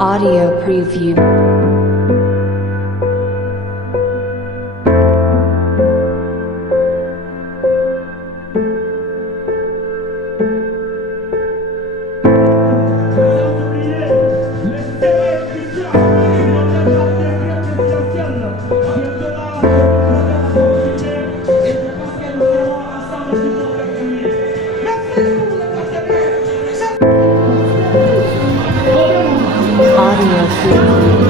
Audio preview. Audio preview. Audio preview. Audio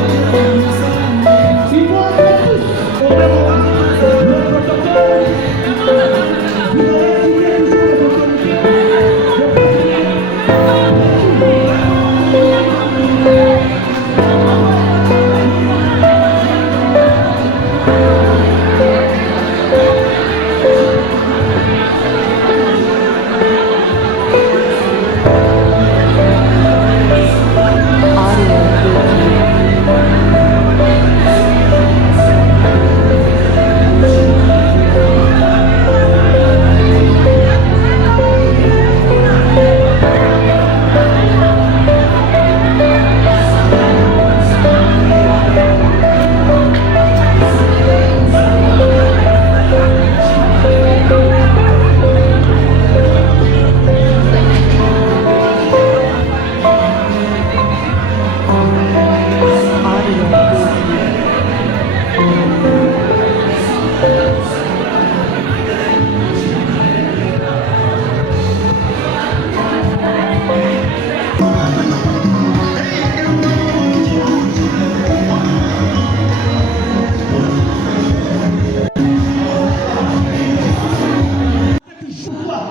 preview.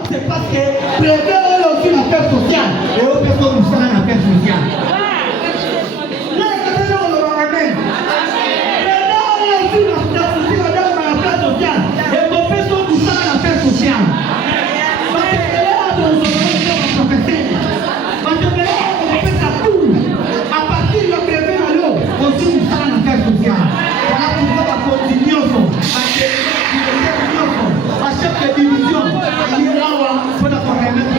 C'est parce que préférez aussi la paix sociale et aux personnes qui sont dans la paix sociale. Là, c'est ça, on le ramène. Préférez aussi la paix sociale et aux personnes qui sont dans la paix sociale. Parce que là, on se retrouve en professeur. Parce que là, on fait sa cour. À partir de préférez aussi qui sont dans la paix sociale. Voilà pourquoi on va continuer au fond. Parce que à chaque division, il y a pour la remettre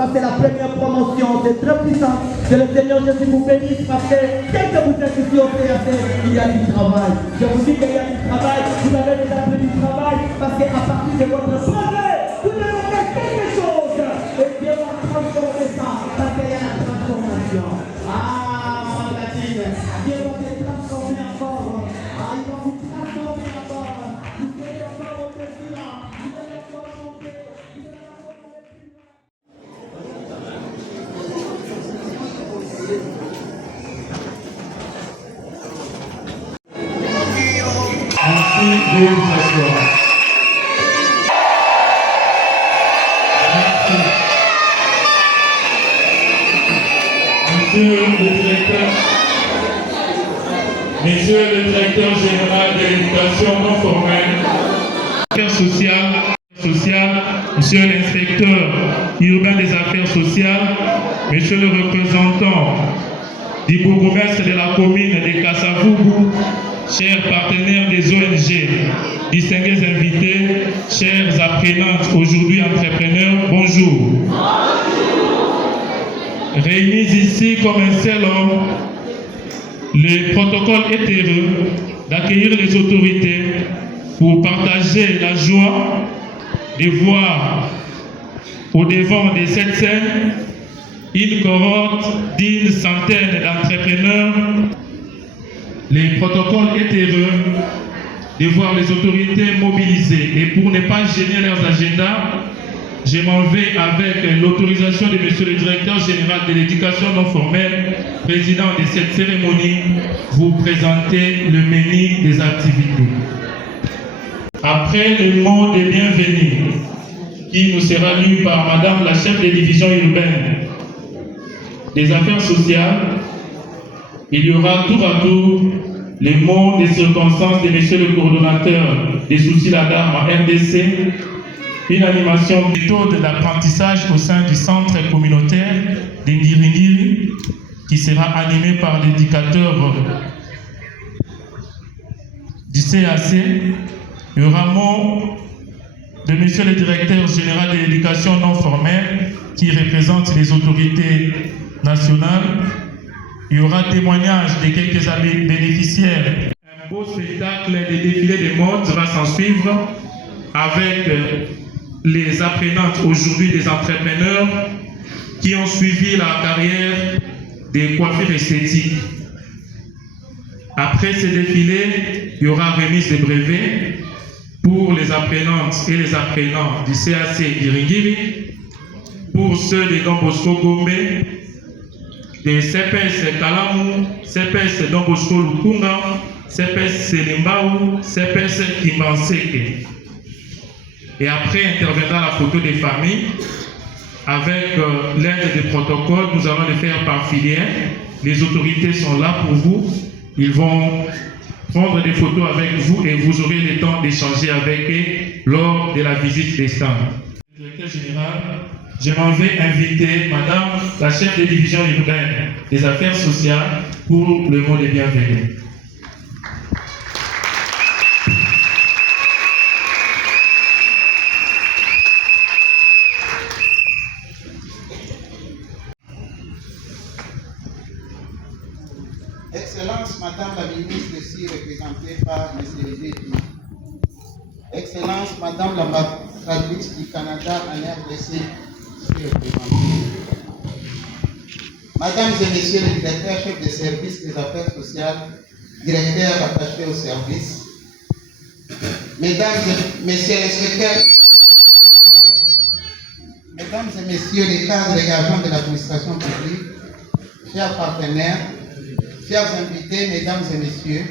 Ça, c'est la première promotion. C'est très puissant. Que le Seigneur Jésus vous bénisse parce que dès que vous êtes ici au CAC, il y a du travail. Je vous dis qu'il y a du travail. Vous avez déjà fait du travail parce qu'à partir de votre projet, vous devez faire quelque chose. Et Dieu va transformer ça parce qu'il y a la transformation. Ah, Latine, Dieu va te transformer encore. Ah, il va vous transformer encore. Vous allez encore monter plus loin. Vous allez encore monter. Merci de vous asseoir. Monsieur le directeur général de l'éducation non formelle, affaires sociales, monsieur l'inspecteur urbain des affaires sociales, monsieur le représentant du bourgmestre de la commune de Kasavubu, chers partenaires des ONG, distingués invités, chers apprenantes, aujourd'hui entrepreneurs, bonjour. Réunis ici comme un seul homme, le protocole est heureux d'accueillir les autorités pour partager la joie de voir au devant de cette scène une cohorte d'une centaine d'entrepreneurs. Le protocole est heureux de voir les autorités mobilisées et pour ne pas gêner leurs agendas, je m'en vais avec l'autorisation de monsieur le directeur général de l'éducation non formelle, président de cette cérémonie, vous présenter le menu des activités. Après le mot de bienvenue qui nous sera lu par madame la chef de division urbaine des affaires sociales, il y aura tour à tour les mots des circonstances de monsieur le coordonnateur des soucis d'ADAM en RDC, une animation méthode d'apprentissage au sein du centre communautaire de Ngiringiri qui sera animé par l'éducateur du CAC. Il y aura mot de monsieur le directeur général de l'éducation non formelle qui représente les autorités nationales. Il y aura témoignage de quelques bénéficiaires. Un beau spectacle de défilé de mode va s'en suivre avec les apprenantes aujourd'hui des entrepreneurs qui ont suivi la carrière des coiffures esthétiques. Après ce défilé, il y aura remise de brevets pour les apprenantes et les apprenants du CAC Iringiri, pour ceux de Don Bosco Gombe, de CPS Kalamu, CPS Don Bosco Lukunga, CPS Selimbaou, CPS Kimbanseke. Et après interviendra la photo des familles. Avec l'aide des protocoles, nous allons le faire par filière. Les autorités sont là pour vous. Ils vont prendre des photos avec vous et vous aurez le temps d'échanger avec eux lors de la visite des stands. Le directeur général, je m'en vais inviter madame la chef de division urbaine des affaires sociales pour le mot de bienvenue. Excellence, Madame la ministre, ici représentée par M. Lévy. Excellence, Madame l'ambassadrice du Canada en RDC, ici représentée. Mesdames et Messieurs les directeurs, chefs de service des affaires sociales, directeurs attachés au service, Mesdames et Messieurs les secrétaires, Mesdames et Messieurs les cadres et agents de l'administration publique, chers partenaires, chers invités, mesdames et messieurs,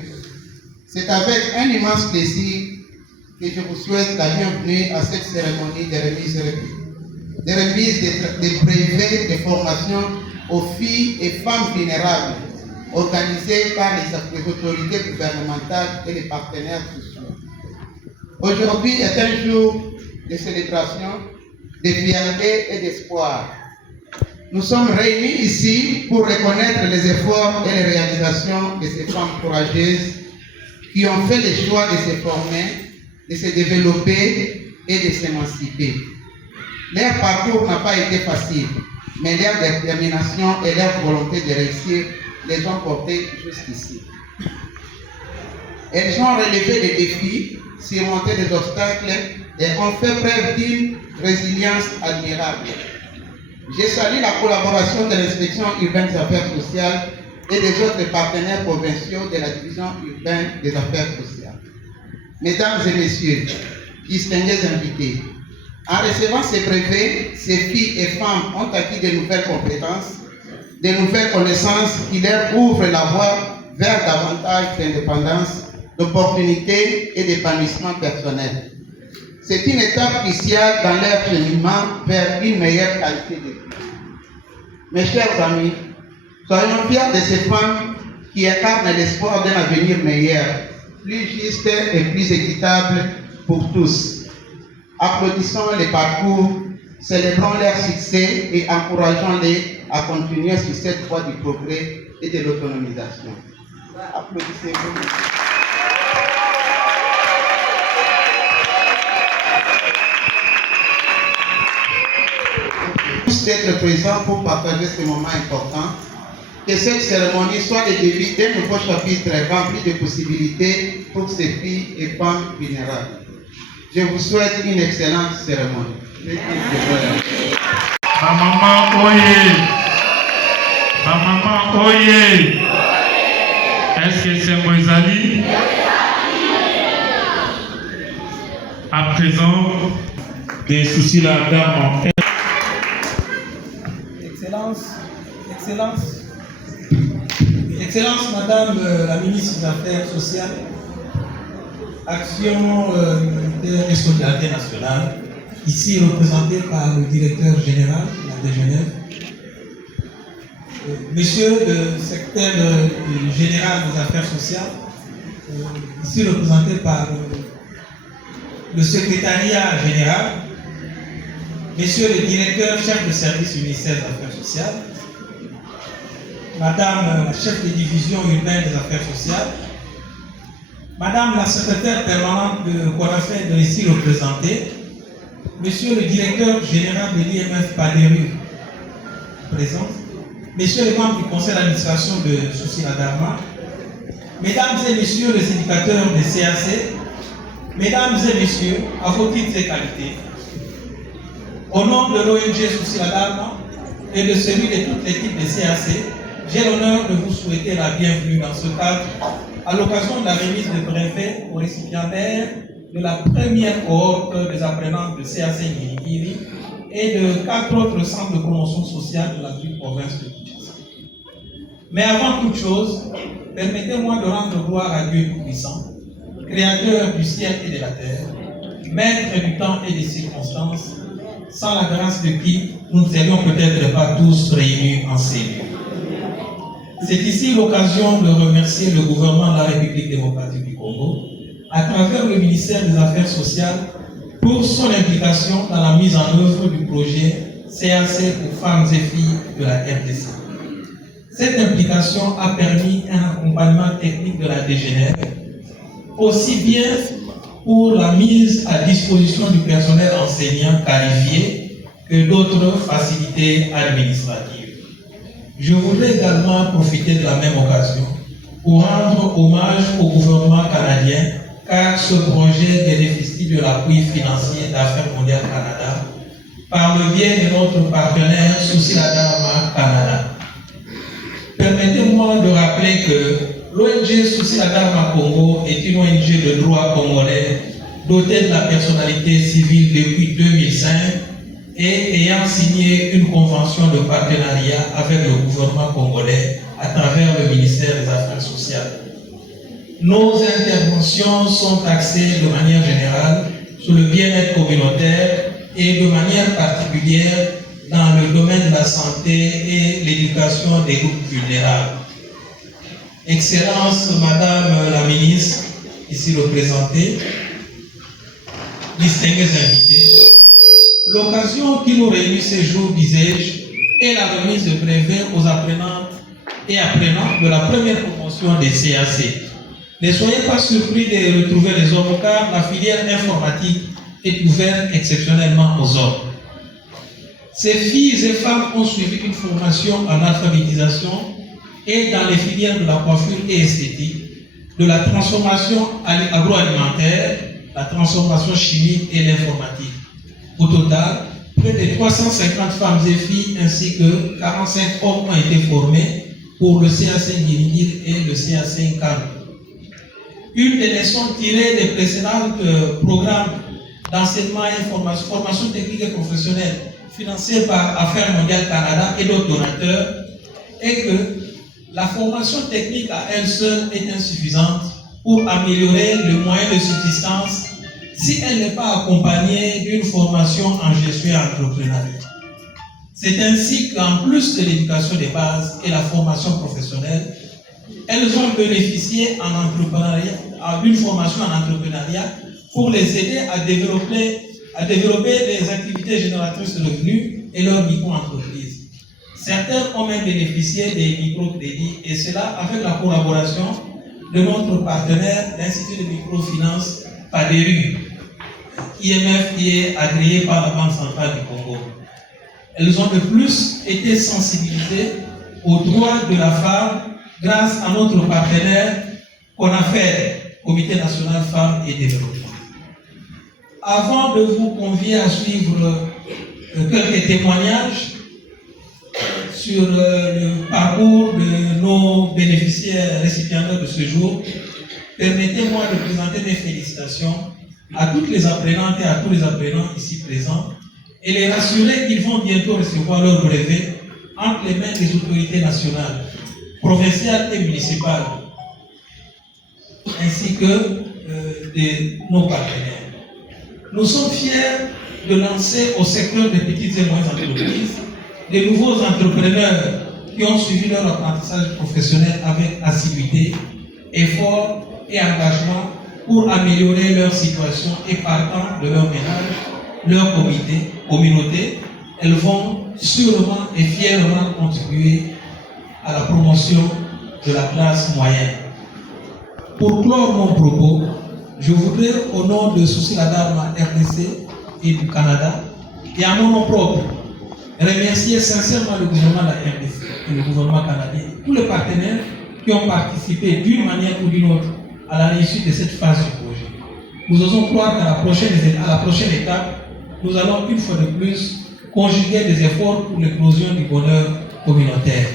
c'est avec un immense plaisir que je vous souhaite la bienvenue à cette cérémonie de remise des brevets de formation aux filles et femmes vulnérables organisée par les autorités gouvernementales et les partenaires sociaux. Aujourd'hui est un jour de célébration, de fierté et d'espoir. Nous sommes réunis ici pour reconnaître les efforts et les réalisations de ces femmes courageuses qui ont fait le choix de se former, de se développer et de s'émanciper. Leur parcours n'a pas été facile, mais leur détermination et leur volonté de réussir les ont portés jusqu'ici. Elles ont relevé des défis, surmonté des obstacles et ont fait preuve d'une résilience admirable. Je salue la collaboration de l'inspection urbaine des affaires sociales et des autres partenaires provinciaux de la division urbaine des affaires sociales. Mesdames et messieurs, distingués invités, en recevant ces brevets, ces filles et femmes ont acquis de nouvelles compétences, de nouvelles connaissances qui leur ouvrent la voie vers davantage d'indépendance, d'opportunités et d'épanouissement personnel. C'est une étape cruciale dans leur cheminement vers une meilleure qualité de vie. Mes chers amis, soyons fiers de ces femmes qui incarnent l'espoir d'un avenir meilleur, plus juste et plus équitable pour tous. Applaudissons les parcours, célébrons leur succès et encourageons-les à continuer sur cette voie du progrès et de l'autonomisation. Applaudissez-vous. D'être présents pour partager ce moment important. Que cette cérémonie soit le début d'un nouveau chapitre rempli de possibilités pour ces filles et femmes vulnérables. Je vous souhaite une excellente cérémonie. Ma maman oye! Ma maman oye! Est-ce que c'est Moïsali? À présent, des soucis la dame. Excellence, Madame la ministre des Affaires sociales, Action humanitaire et solidarité nationale, ici représentée par le directeur général de la Genève, Monsieur le secrétaire général des Affaires sociales, ici représenté par le secrétariat général, Monsieur le directeur chef de service du ministère des Affaires sociales, Madame la chef de division urbaine des Affaires sociales, Madame la secrétaire permanente de Corafen de ici représentée, Monsieur le directeur général de l'IMF Paderu présent, Messieurs les membres du conseil d'administration de Souci Adarma, Mesdames et Messieurs les indicateurs des CAC, Mesdames et Messieurs, à vos titres et qualités, au nom de l'ONG Souci Adarma et de celui de toute l'équipe des CAC, j'ai l'honneur de vous souhaiter la bienvenue dans ce cadre à l'occasion de la remise de brevets aux récipiendaires de la première cohorte des apprenants de CAC Ngirigiri et de 4 autres centres de promotion sociale de la province de Kinshasa. Mais avant toute chose, permettez-moi de rendre gloire à Dieu Tout-Puissant, Créateur du ciel et de la terre, Maître du temps et des circonstances, sans la grâce de qui nous ne serions peut-être pas tous réunis en ces lieux. C'est ici l'occasion de remercier le gouvernement de la République démocratique du Congo, à travers le ministère des Affaires sociales, pour son implication dans la mise en œuvre du projet CAC pour femmes et filles de la RDC. Cette implication a permis un accompagnement technique de la DGNR, aussi bien pour la mise à disposition du personnel enseignant qualifié que d'autres facilités administratives. Je voudrais également profiter de la même occasion pour rendre hommage au gouvernement canadien, car ce projet bénéficie de l'appui financier d'Affaires mondiales Canada par le biais de notre partenaire Souci Adarma Canada. Permettez-moi de rappeler que l'ONG Souci Adarma Congo est une ONG de droit congolais dotée de la personnalité civile depuis 2005 et ayant signé une convention de partenariat avec le gouvernement congolais à travers le ministère des Affaires sociales. Nos interventions sont axées de manière générale sur le bien-être communautaire et de manière particulière dans le domaine de la santé et l'éducation des groupes vulnérables. Excellence, Madame la ministre, ici représentée, distingués invités, l'occasion qui nous réunit ces jours, disais-je, est la remise de brevets aux apprenantes et apprenants de la première promotion des CAC. Ne soyez pas surpris de retrouver les hommes, car la filière informatique est ouverte exceptionnellement aux hommes. Ces filles et femmes ont suivi une formation en alphabétisation et dans les filières de la coiffure et esthétique, de la transformation agroalimentaire, la transformation chimique et l'informatique. Au total, près de 350 femmes et filles ainsi que 45 hommes ont été formés pour le CAC Guiringuir et le CAC Nkano. Une des leçons tirées des précédents programmes d'enseignement et formation technique et professionnelle financés par Affaires mondiales Canada et d'autres donateurs est que la formation technique à elle seule est insuffisante pour améliorer le moyen de subsistance si elle n'est pas accompagnée d'une formation en gestion et entrepreneuriat. C'est ainsi qu'en plus de l'éducation des bases et la formation professionnelle, elles ont bénéficié d'une formation en entrepreneuriat pour les aider à développer des activités génératrices de revenus et leurs micro-entreprises. Certains ont même bénéficié des microcrédits et cela avec la collaboration de notre partenaire, l'Institut de microfinance PADERU, IMF qui est agréé par la Banque centrale du Congo. Elles ont de plus été sensibilisées aux droits de la femme grâce à notre partenaire CONAFED, Comité national femmes et développement. Avant de vous convier à suivre quelques témoignages sur le parcours de nos bénéficiaires récipiendaires de ce jour, permettez-moi de présenter mes félicitations à toutes les apprenantes et à tous les apprenants ici présents et les rassurer qu'ils vont bientôt recevoir leur brevet entre les mains des autorités nationales, provinciales et municipales, ainsi que de nos partenaires. Nous sommes fiers de lancer au secteur des petites et moyennes entreprises des nouveaux entrepreneurs qui ont suivi leur apprentissage professionnel avec assiduité, effort et engagement pour améliorer leur situation et partant de leur ménage, leur communauté, elles vont sûrement et fièrement contribuer à la promotion de la classe moyenne. Pour clore mon propos, je voudrais, au nom de Souci Dharma RDC et du Canada, et à mon nom propre, remercier sincèrement le gouvernement de la RDC et le gouvernement canadien, tous les partenaires qui ont participé d'une manière ou d'une autre à la réussite de cette phase du projet. Nous osons croire qu'à la prochaine étape, nous allons une fois de plus conjuguer des efforts pour l'éclosion du bonheur communautaire.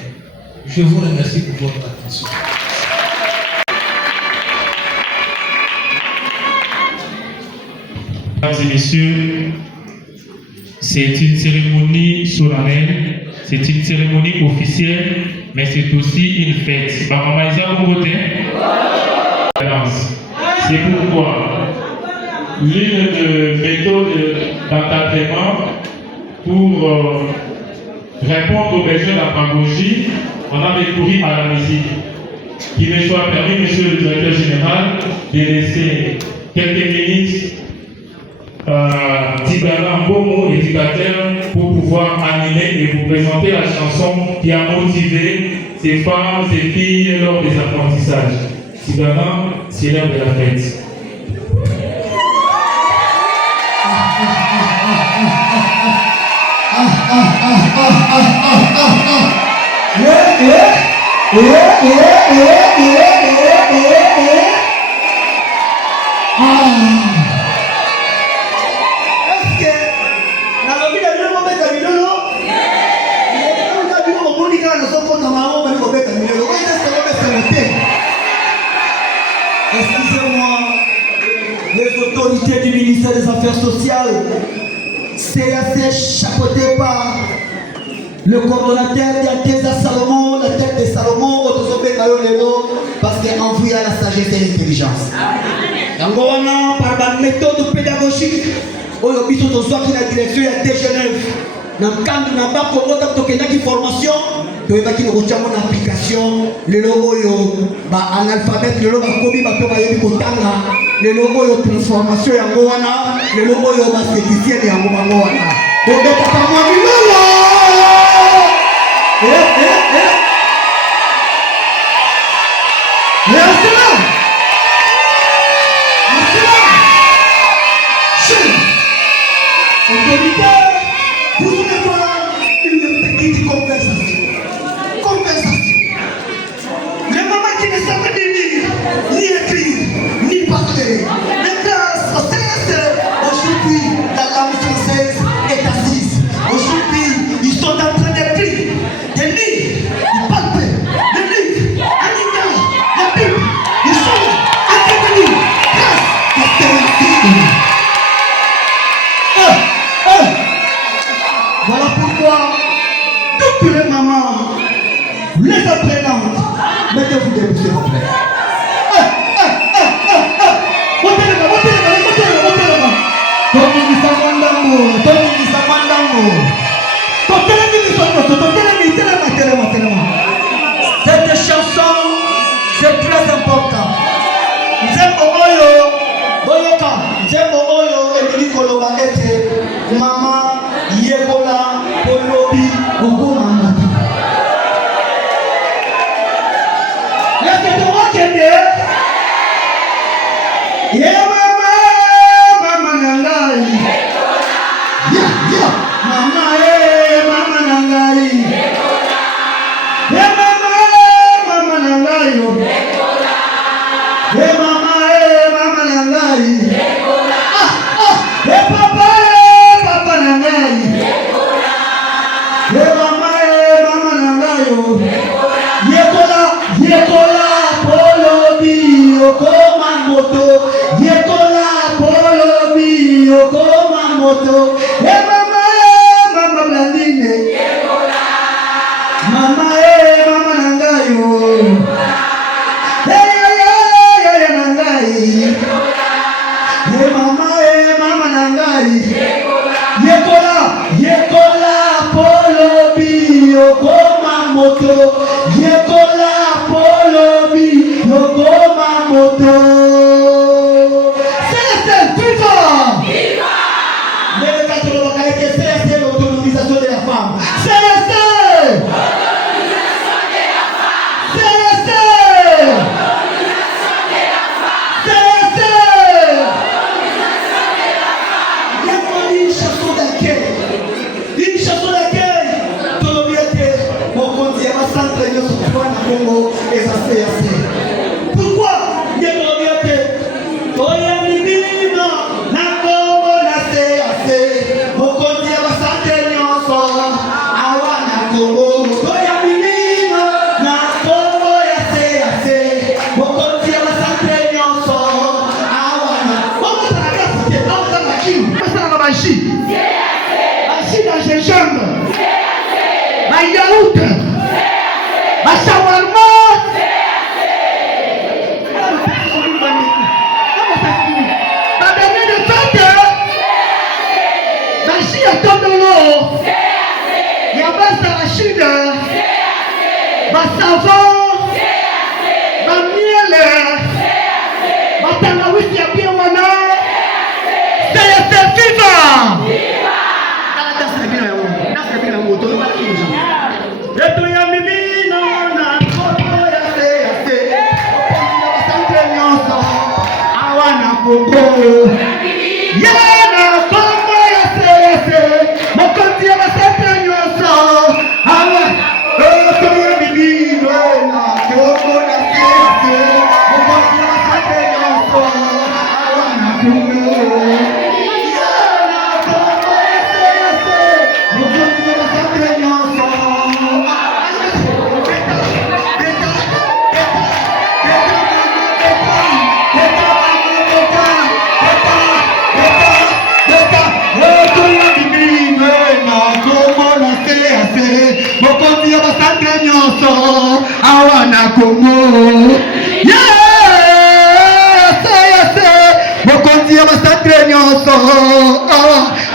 Je vous remercie pour votre attention. Mesdames et messieurs, c'est une cérémonie solennelle, c'est une cérémonie officielle, mais c'est aussi une fête. C'est pourquoi l'une des méthodes d'encadrement pour répondre aux besoins de la pédagogie, on a recouru à la musique. Qu'il me soit permis, monsieur le directeur général, de laisser quelques minutes Tigana Mbomo, éducateur, pour pouvoir animer et vous présenter la chanson qui a motivé ces femmes, ces filles lors des apprentissages. Tigana, c'est l'heure de la fête. Excusez-moi, les autorités du ministère des Affaires sociales, CAC chapeauté par le coordonnateur d'Alteza Salomon, la tête de Salomon, parce qu'en vous il y a la sagesse et l'intelligence. Par la méthode pédagogique, on a vu la direction de Genève. Dans le cadre de la formation, tu as vu une application, le logo analphabète, le logo le logo transformation, le logo esthéticien et Vous voulez voir les apprenantes. Mettez-vous debout, s'il vous plaît. Montez le bas. Tomilisa Mandango. Telema. Cette chanson, c'est très important. Nzembo oyo, boyoka, nzembo oyo, Emily Koloba ete, mama, yebola, polobi, ogo mamata. Est-ce que tu vois qu'il y a mama nangai. Mama nangai. Mama nangai. Mama nangai. Papa nangai. Mama nangai. Yekola polobi okoma moto. Yekola polobi okoma moto. Mama blandine. Mama nangai. Mama nangai. Yekola polobi okoma moto. Yekola polobi okoma moto. C'est viva. Mais le catholique a été c'est l'autonomisation de la femme. C'est pourquoi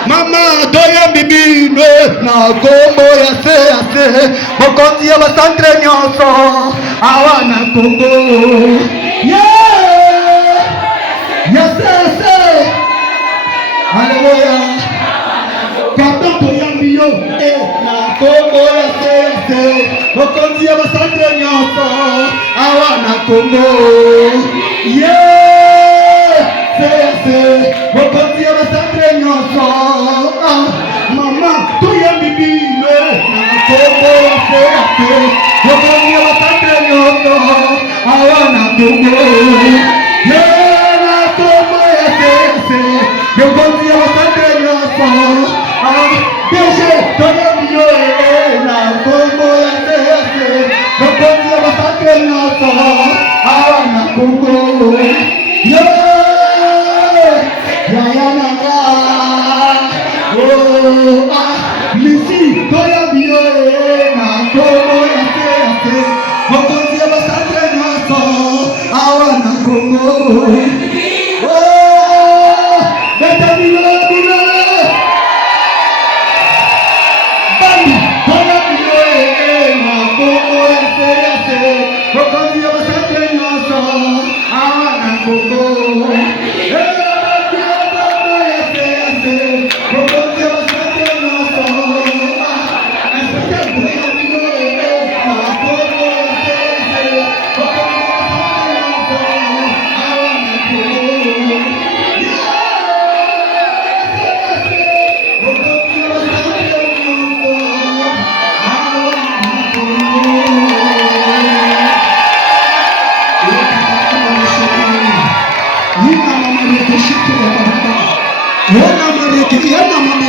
Mama doya bibi na kombo ya se mokonzi ya basantre nyonso awa na Kongo ya se haleluya kata doya biyo na kombo ya se mokonzi ya basantre nyonso awa na Kongo mokonzi ya basantre nyonso mama toya bibi na kombo ya se mokonzi ya basantre nyonso awa na Kongo na kombo ya se mokonzi ya basantre nyonso deshe toya biyo na kombo ya se mokonzi ya basantre nyonso awa na Kongo Lisi, toya biyo na kombo ya se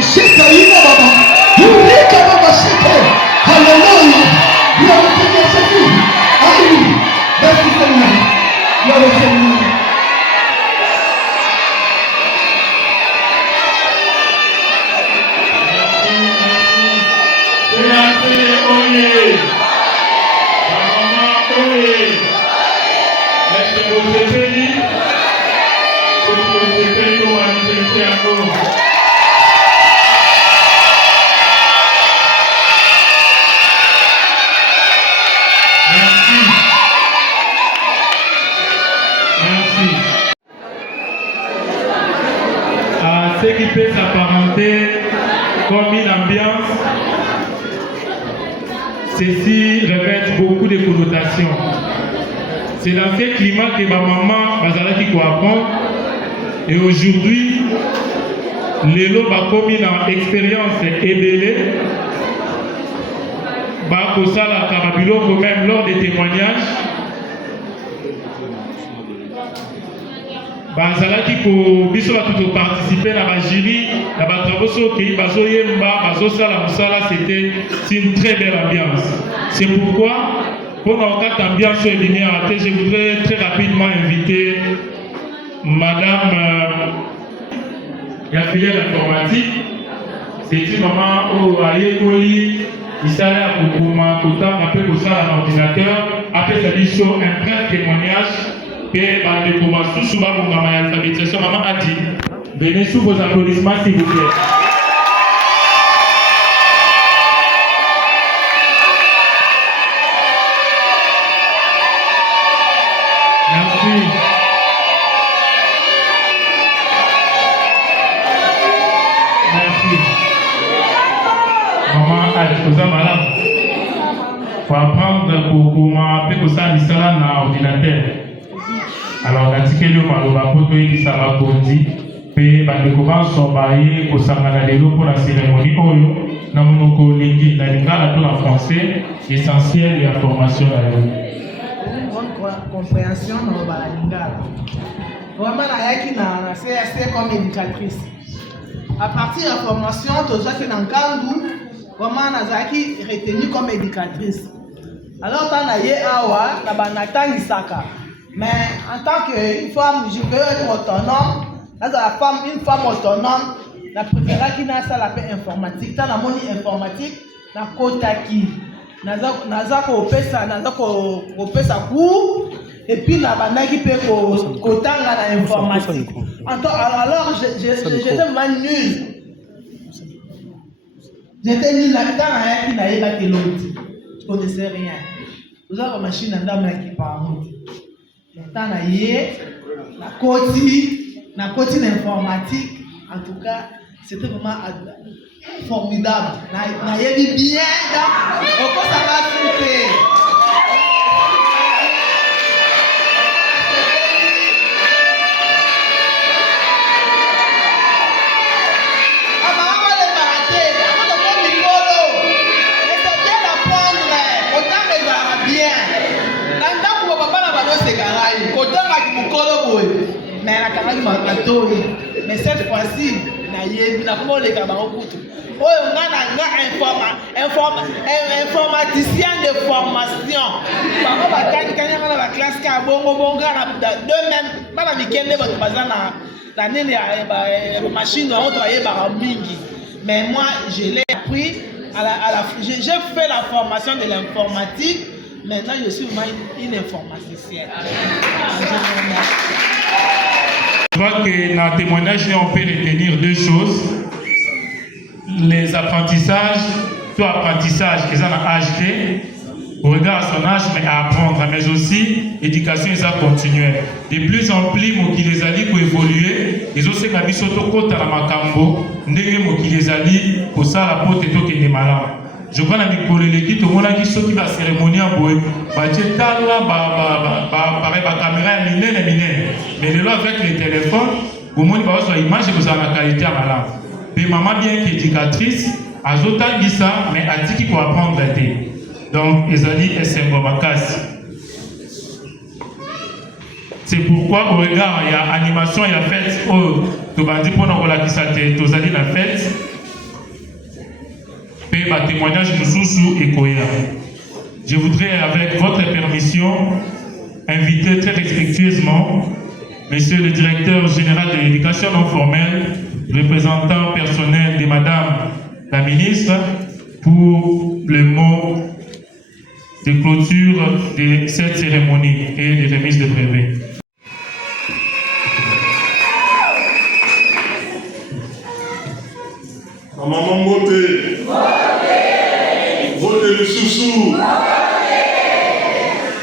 Mashika ina baba. Yurika baba shike. Hallelujah. Gloire au Seigneur Jésus. Alléluia. Merci Seigneur. Gloire au Seigneur. Ce qui peut s'apparenter comme une ambiance, ceci revêt beaucoup de connotations. C'est dans ce climat que ma maman Bazalaki apprend. Et aujourd'hui, les lots comme une expérience ébélée. Bakosala Karabilo, même lors des témoignages. Bazalaki ko biso batuto participer na ba jury na ba travaux qui bazo yemba bazo sala musala, c'était une très belle ambiance. C'est pourquoi pendant cette ambiance je voudrais très rapidement inviter madame la filière informatique. C'est une maman au Ayekoli, il s'allait à Koukouma, Kouta, après pour ça un ordinateur, après ça dit un bref témoignage. Et de commencer sous l'alphabétisation, maman a dit, venez sous vos applaudissements s'il vous plaît. Merci. Merci. Maman a dit, vous êtes malade. Pour apprendre pour m'appeler pour ça, il sera dans l'ordinateur. Alors, la ticket de Maloba, pour que ça va conduire, puis les copains sont baillés au Sangaladelo pour la cérémonie. Dans mon collègue, la langue en français, essentiel de la formation. Une bonne compréhension dans la langue. Vraiment, la CAC comme éducatrice. À partir de la formation, tout ça fait dans le Kandou, vraiment, Nazaki est retenue comme éducatrice. Alors, quand on a Awa, la Banatan Isaka. Mais en tant qu'une femme, je veux être autonome. Une femme autonome, la préférée qui n'a pas la paix informatique. Dans la monnaie informatique, la kotaki. Naza ko pesa, naza ko pesa cours. Et puis la bande qui peut kotanga la informatique. Alors j'étais vraiment nul. J'étais nul là-dedans, qui n'a pas été l'autre. Je ne connaissais rien. Vous avez une machine à dame qui parle. Maintenant, la côté informatique, en tout cas, c'était vraiment formidable. Il y a bien, pourquoi ça va couper? Mais cette fois-ci, informaticien de formation. Mais moi, je l'ai appris, j'ai fait la formation de l'informatique. Maintenant, je suis une informaticienne. Je crois que dans le témoignage, on peut retenir deux choses. Les apprentissages, soit apprentissage, ils ont un HD, au regard à son âge, mais à apprendre, mais aussi l'éducation, ils ont continué. De plus en plus, qui les a dit pour évoluer, ils ont fait que surtout côté à Makambo, qui les a dit pour ça la porte est qui est malade. Je crois que pour l'équipe, tout le monde a dit ce qui va cérémonie en bois. La caméra est minée. Mais là, avec les téléphones, au monde va voir l'image et vous avez la qualité à malade. Mais maman, bien qu'éducatrice, a dit ça, mais a dit qu'il faut apprendre à dire. Donc, ils ont dit, c'est un casse. C'est pourquoi, au regard, il y a animation, il y a fête. Oh, tu vas dire pour nous, la fête. ma témoignage Moussousou et Koya. Je voudrais, avec votre permission, inviter très respectueusement Monsieur le directeur général de l'éducation non formelle, représentant personnel de Madame la ministre, pour le mot de clôture de cette cérémonie et de remise de brevets. Maman Mbote, Mbote le chouchou.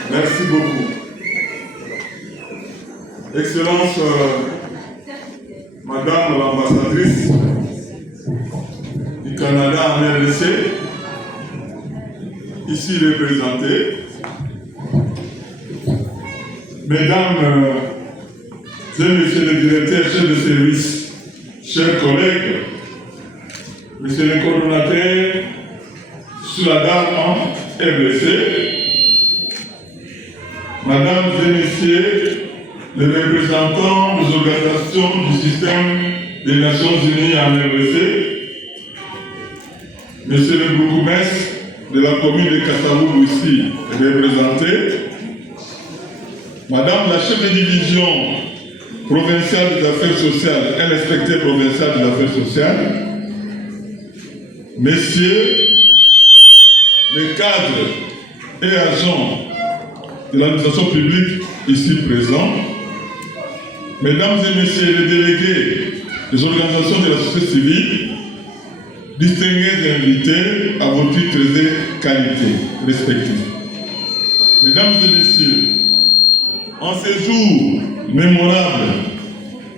Merci beaucoup. Excellence, Madame l'ambassadrice du Canada en RDC, ici représentée, Mesdames et Messieurs les directeurs, chefs de service, chers collègues, Monsieur le coordonnateur sous la dame en RDC, Mesdames et Messieurs les représentants des organisations du système des Nations Unies en RDC, Monsieur le bourgmestre de la commune de Kassavoubou ici représenté, Madame la chef de division provinciale des affaires sociales et l'inspecteur provincial des affaires sociales, Messieurs les cadres et agents de l'administration publique ici présents, Mesdames et Messieurs les délégués des organisations de la société civile, distingués invités à vos titres et qualités respectifs. Mesdames et Messieurs, en ces jours mémorables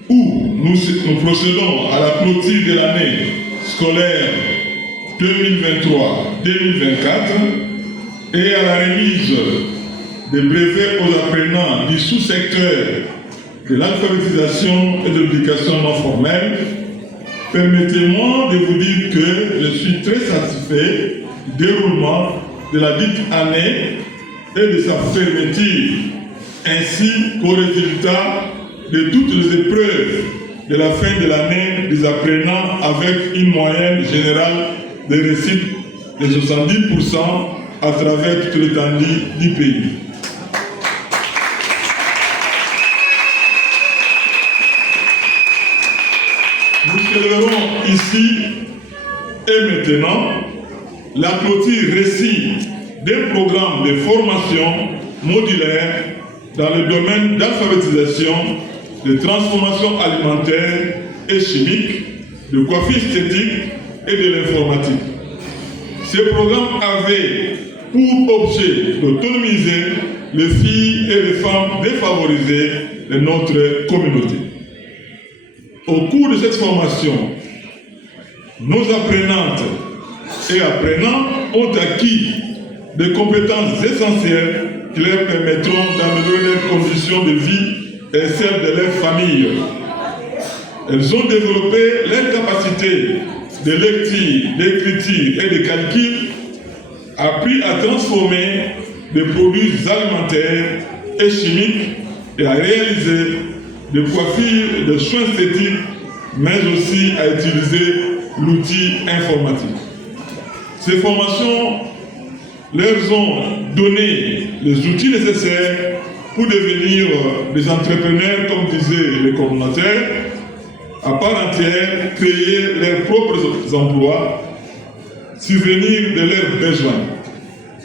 où nous procédons à la clôture de l'année scolaire 2023-2024 et à la remise des brevets aux apprenants du sous-secteur de l'alphabétisation et de l'éducation non formelle, permettez-moi de vous dire que je suis très satisfait du déroulement de la dite année et de sa fermeture, ainsi qu'au résultat de toutes les épreuves de la fin de l'année des apprenants avec une moyenne générale de réussite de 70% à travers toute l'étendue du pays. Nous célébrons ici et maintenant la clôture récit d'un programme de formation modulaire dans le domaine d'alphabétisation, de transformation alimentaire et chimique, de coiffure esthétique et de l'informatique. Ce programme avait pour objet d'autonomiser les filles et les femmes défavorisées de notre communauté. Au cours de cette formation, nos apprenantes et apprenants ont acquis des compétences essentielles qui leur permettront d'améliorer leurs conditions de vie et celles de leur famille. Elles ont développé leurs capacités de lecture, d'écriture et de calcul, appris à transformer des produits alimentaires et chimiques et à réaliser des coiffures et des soins esthétiques, mais aussi à utiliser l'outil informatique. Ces formations leur ont donné les outils nécessaires pour devenir des entrepreneurs, comme disaient les coordonnateurs, à part entière, créer leurs propres emplois, subvenir de leurs besoins.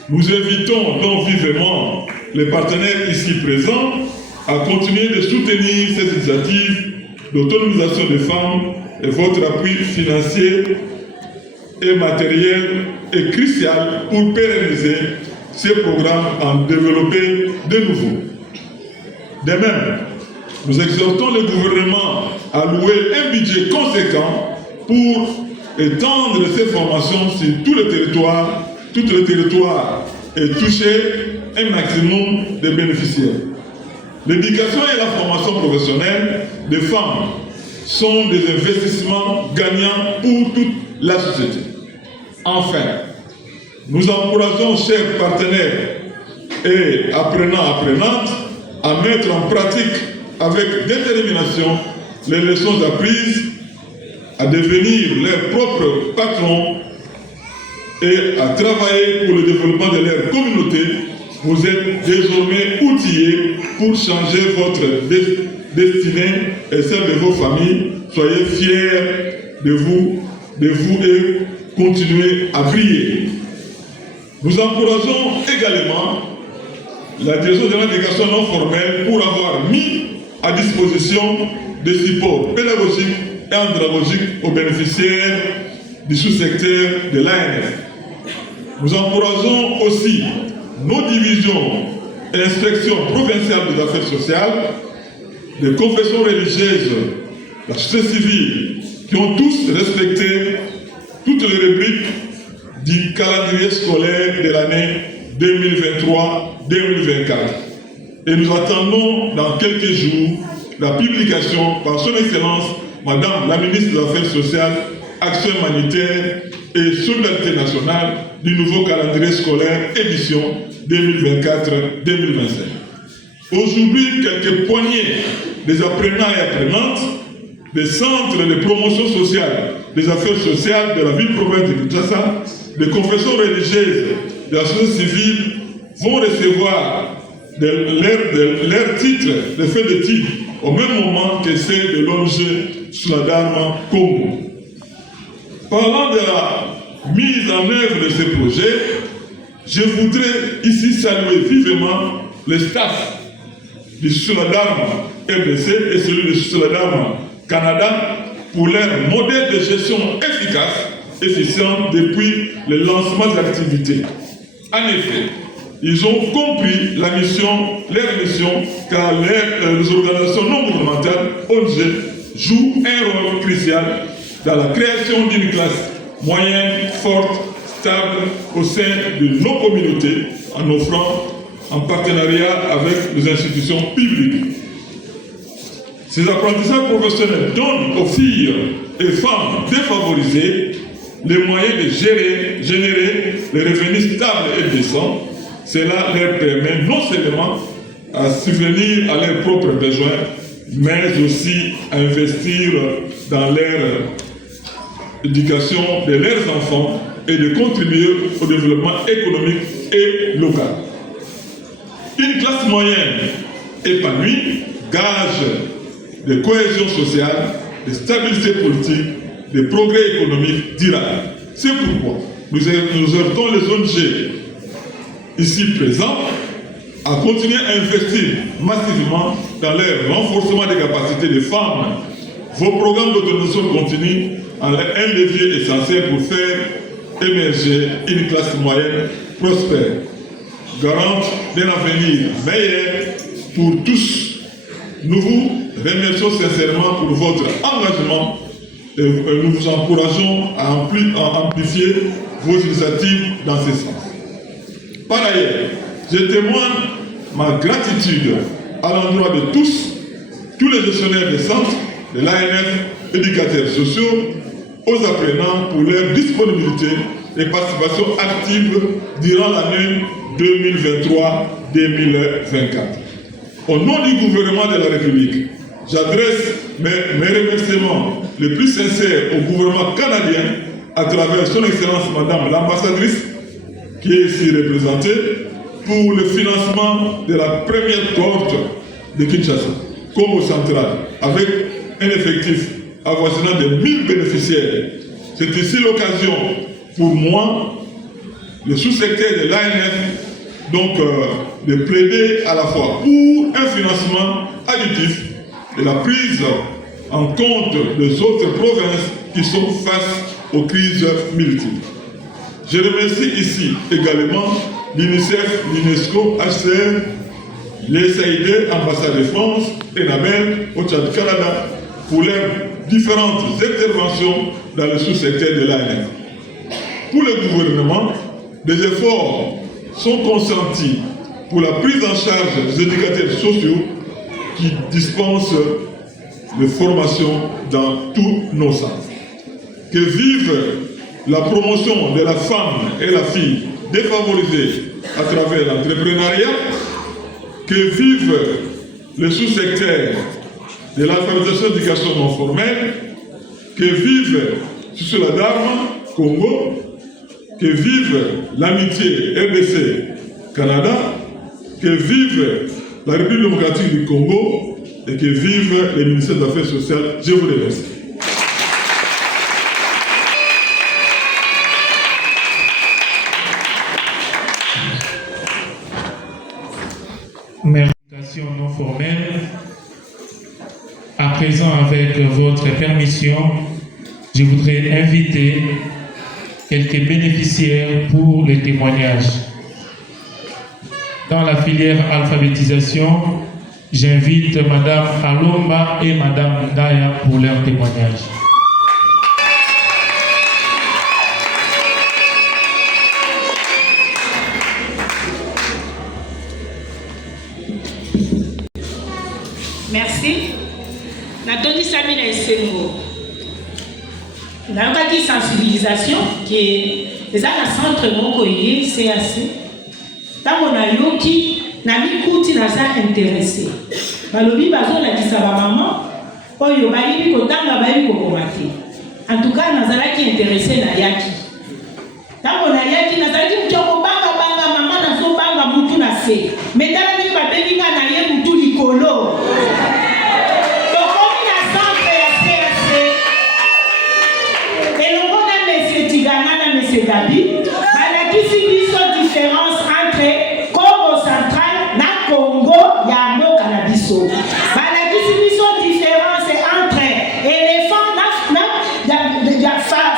Nous invitons donc vivement les partenaires ici présents à continuer de soutenir cette initiative d'autonomisation des femmes, et votre appui financier et matériel est crucial pour pérenniser ces programmes et en développer de nouveaux. De même, nous exhortons le gouvernement à louer un budget conséquent pour étendre ces formations sur tout le territoire et toucher un maximum de bénéficiaires. L'éducation et la formation professionnelle des femmes sont des investissements gagnants pour toute la société. Enfin, nous encourageons chers partenaires et apprenants-apprenantes à mettre en pratique avec détermination les leçons apprises, à devenir leurs propres patrons et à travailler pour le développement de leur communauté, vous êtes désormais outillés pour changer votre destinée et celle de vos familles. Soyez fiers de vous et continuez à briller. Nous encourageons également la direction de l'éducation non formelle pour avoir mis à disposition des supports pédagogiques et andragogiques aux bénéficiaires du sous-secteur de l'ANF. Nous encourageons aussi nos divisions et inspections provinciales des affaires sociales, les confessions religieuses, la société civile, qui ont tous respecté toutes les rubriques du calendrier scolaire de l'année 2023-2024. Et nous attendons dans quelques jours la publication par son Excellence, Madame la ministre des Affaires sociales, Action humanitaire et Solidarité nationale du nouveau calendrier scolaire édition 2024-2025. Aujourd'hui, quelques poignées des apprenants et apprenantes des centres de promotion sociale, des affaires sociales de la ville-province de Kinshasa, des confessions religieuses, de la société civile vont recevoir leur titre de fait d'études au même moment que ceux de l'ONG Suladharma Congo. Parlant de la mise en œuvre de ce projet, je voudrais ici saluer vivement le staff du Suladharma RDC et celui du Suladharma Canada pour leur modèle de gestion efficace, efficient depuis le lancement de l'activité. En effet, ils ont compris leur mission, car les organisations non gouvernementales, ONG, jouent un rôle crucial dans la création d'une classe moyenne, forte, stable au sein de nos communautés, en offrant en partenariat avec les institutions publiques. Ces apprentissages professionnels donnent aux filles et femmes défavorisées les moyens de générer les revenus stables et décents. Cela leur permet non seulement à subvenir à leurs propres besoins, mais aussi à investir dans leur éducation de leurs enfants et de contribuer au développement économique et local. Une classe moyenne épanouie gage de cohésion sociale, de stabilité politique, de progrès économique durable. C'est pourquoi nous exhortons les ONG ici présents à continuer à investir massivement dans le renforcement des capacités des femmes. Vos programmes d'autonomisation continue en un levier essentiel pour faire émerger une classe moyenne prospère, garante d'un avenir meilleur pour tous. Nous vous remercions sincèrement pour votre engagement et nous vous encourageons à amplifier vos initiatives dans ce sens. Par ailleurs, je témoigne ma gratitude à l'endroit de tous les gestionnaires des centres, de l'ANF, éducateurs sociaux, aux apprenants pour leur disponibilité et participation active durant l'année 2023-2024. Au nom du gouvernement de la République, j'adresse mes remerciements les plus sincères au gouvernement canadien à travers son Excellence Madame l'ambassadrice qui est ici représentée pour le financement de la première cohorte de Kinshasa, Congo central, avec un effectif avoisinant de 1000 bénéficiaires. C'est ici l'occasion pour moi, le sous-secteur de l'ANF, donc de plaider à la fois pour un financement additif et la prise en compte des autres provinces qui sont face aux crises multiples. Je remercie ici également l'UNICEF, l'UNESCO, HCR, les SAID, Ambassade de France et Nabel au Tchad Canada pour leurs différentes interventions dans le sous-secteur de l'ANF. Pour le gouvernement, des efforts sont consentis pour la prise en charge des éducateurs sociaux qui dispensent de formation dans tous nos centres. Que vive la promotion de la femme et la fille défavorisées à travers l'entrepreneuriat, que vive le sous-secteur de l'alphabétisation d'éducation non formelle, que vive Suladharma Congo, que vive l'amitié RDC-Canada, que vive la République démocratique du Congo et que vive le ministère des Affaires sociales. Je vous remercie. Communication non formelle. À présent, avec votre permission, je voudrais inviter quelques bénéficiaires pour le témoignage. Dans la filière alphabétisation, j'invite Madame Alomba et Madame Ndaya pour leur témoignage. Merci. Natoni Samina Esengo. Dans la sensibilisation qui est dans le centre moko CAC. Tant on a yoki na mikuti na ça intéressé. Balobi bazo la disa ba maman oyo bayibi ko tanga bayibi ko komati. En tout cas nazala qui intéressé na yaki. Tant on a yaki nazala ki mchoko banga maman na zo banga mutu na se. Mais dans le ba belinga na ye mutu likolo. Gabi, balakisi biso différence entre Congo central na Congo ya mboka na biso. Balakisi biso différence entre éléphant na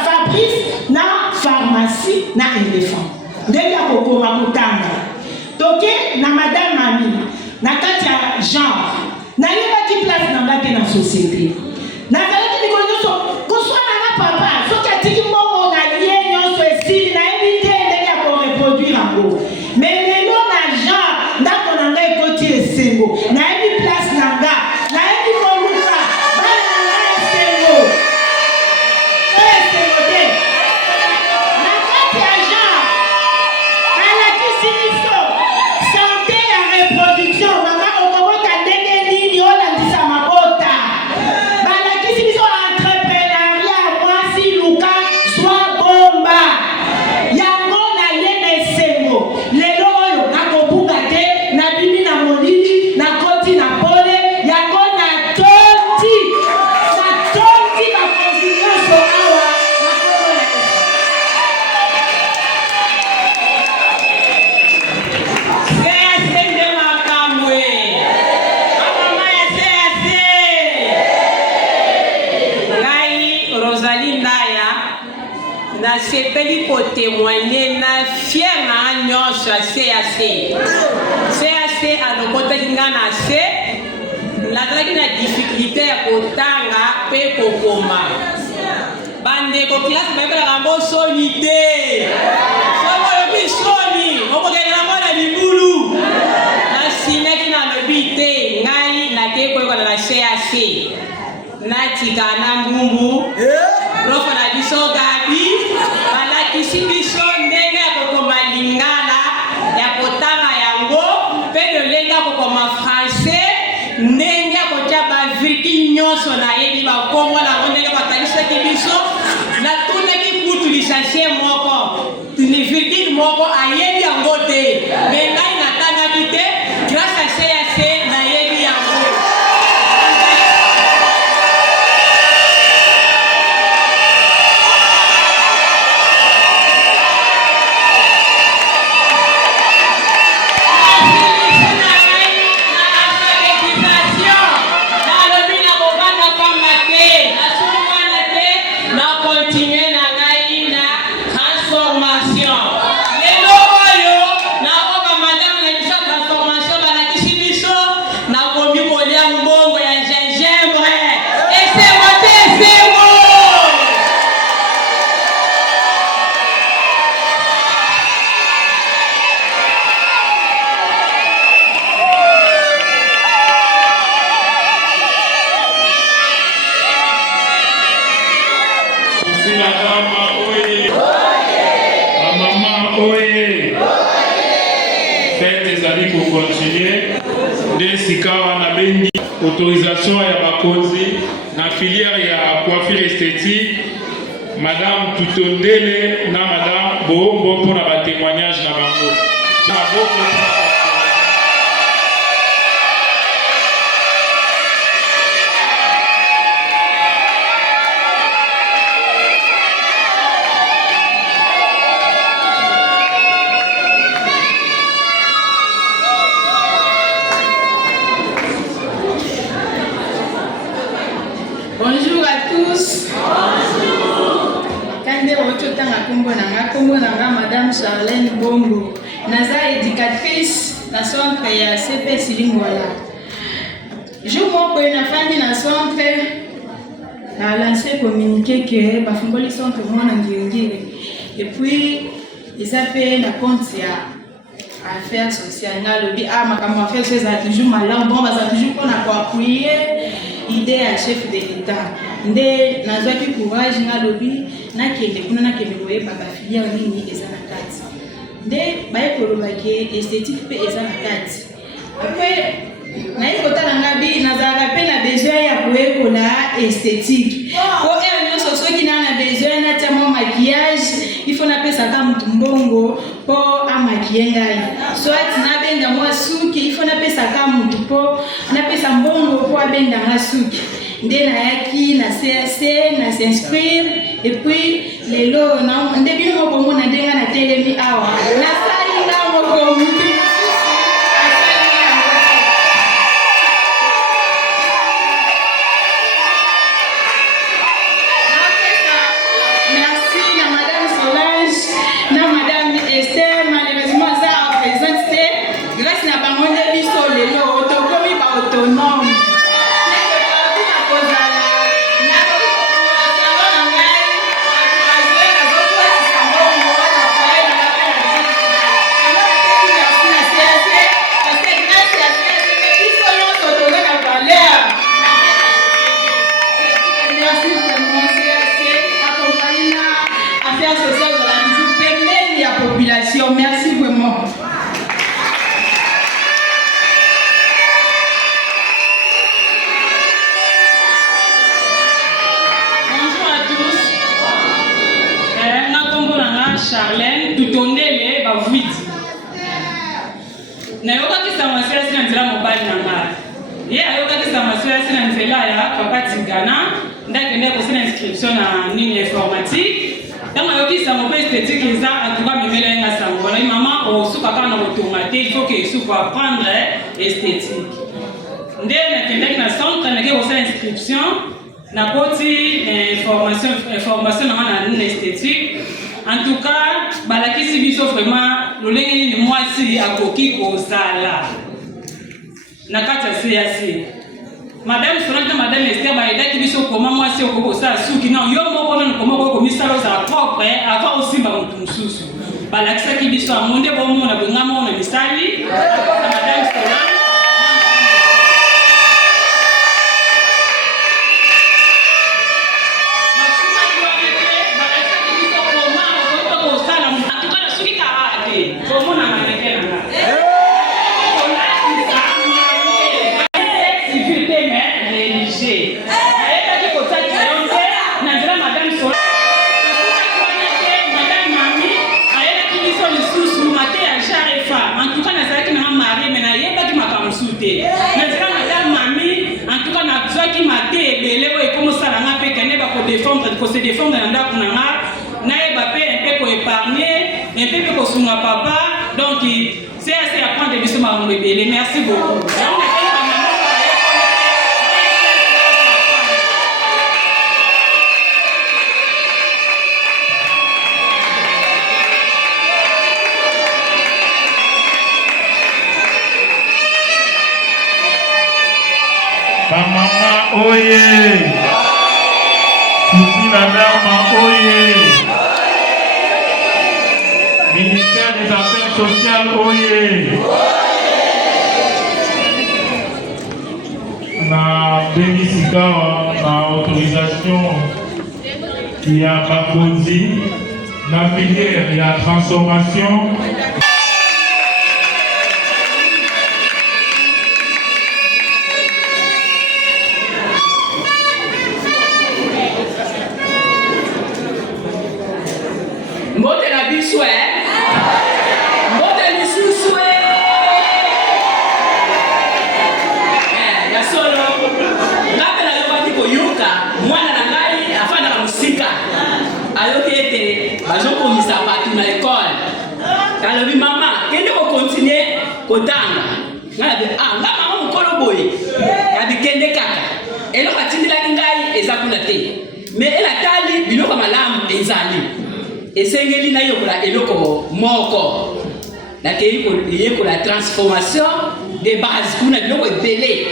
fabrice na pharmacie na éléphant. Ndenge ya kokoma kotanga. Toke na madame Mami na kati ya genre na yebaki place na ngate na société. Na kalaki mikolo nyonso koswana na papa soki atiki mbongo na mais les noms d'argent, dans ton anglais, côté Esengo, n'a une place nanga, n'a une Moluka, n'a une Esengo. Esengo, n'a pas d'argent, n'a la kisiso, santé et reproduction, maman, on commence à dégainer l'île, on a dit ça ma bota. La kisiso entrepreneuriat, moi si Luka, soit bomba. Lelo oyo nakobunga te na bibi na molili na koti na pole yango na tonti na confiance awa na kola CAC de makamwe mama ya CAC ngai Rosalie Ndaya na sepeli ko témoigner na fier na nyonso ya CAC alokotaki nga na se nazalaki na difficulté ya kotanga mpe kokoma bandeko kilasi bayebelaka yango soni te soki olobi soni okokende nango na libulu nasinaki nalobi te ngai nakei koyokana na CAC natika na ngumbu roko na biso Gabi balakisi biso ndenge ya kokoma lingala ya kotanga yango mpe lolenge ya kokoma français ndenge ya kotia bavirgule nyonso nayebi bakombo nango ndenge batalisaki biso natunaki kutu lisansie moko virgule moko ayebi yango te me ngai natangaki te grâce à CAC nayebi yango. Autorisation ya bakonzi na filière ya coiffure esthétique Madame Tutondele na Madame bombo pour la témoignage na bango. Bonjour à tous. Bonjour. Madame Charlène Bongo. Naza éducatrice na centre ya CPS Lingwala. Je m'occupé na famille na centre na lancé communiqué que ba fungoli centre mwana ngiringiri. Et puis ils appellent na compte ya affaires sociales na lobby makambo affaires sociales toujours malin bon ça toujours pour appuyer idée à chef de l'État. Nde nazwaki courage na lobby na kende kuna na kende boye ba filière nini eza na kati. Nde baye koloba ke esthétique pe eza na kati. Après na ikota na ngabi nazaka pe na besoin ya koyekola esthétique. Ko nyonso soki na besoin na tia mo maquillage, il faut na pesa ka mtu mbongo po amakiye ngai. Soit na benda mwa suki, il faut na pesa ka mtu po na pesa mbongo po abenda na suki. Nde na yaki na CAC na s'inscrire et puis lelo na ndebi mo ko mona ndenga na telemi awa. Na sali na mo ko mtu. Merci vraiment. Bonjour à tous. Charlène, tout on est là, vite. Nayoka qui s'en va faire si on dirait mon bal nanga. Nayoka qui s'en va faire si on fait là ya papa Tigana. Ndakende ko sina inscription na nini informatique. Dans ma vie, ça m'a fait esthétique et ça, en tout cas, me mêler à ça. Voilà, maman, au sous papa, on automatique, il faut que sous pour apprendre esthétique. Dès que na centre, on a fait aussi inscription, na côté formation dans l'esthétique. En tout cas, balaki si biso vraiment, le lengi ni moi si à koki ko sala. Na kata CAC. Madame Solange, Madame Esther, qui dit comment moi c'est au ça, qui n'a yo mo kono comment ko misalo za propre avant aussi ba mutu mususu. Balakisa ki biso amonde bo mo na bungama na misali. Madame Solange pour se défendre dans la kunanga nae bapé un peu pour épargner un peu pour son papa donc c'est assez à prendre de biso ma rebelle. Merci beaucoup. Mama oye. Souci la dame oye. Ministère des Affaires sociales oye. Na Benisikawa na autorisation qui a Bakozi la filière et la transformation. kotanga nga mama mokolo boye abikende kaka eloko atindilaki ngai eza kuna te mais elatali biloko malamu ezali esengeli nayokola eloko moko nayekola transformation de base kuna biloko ebele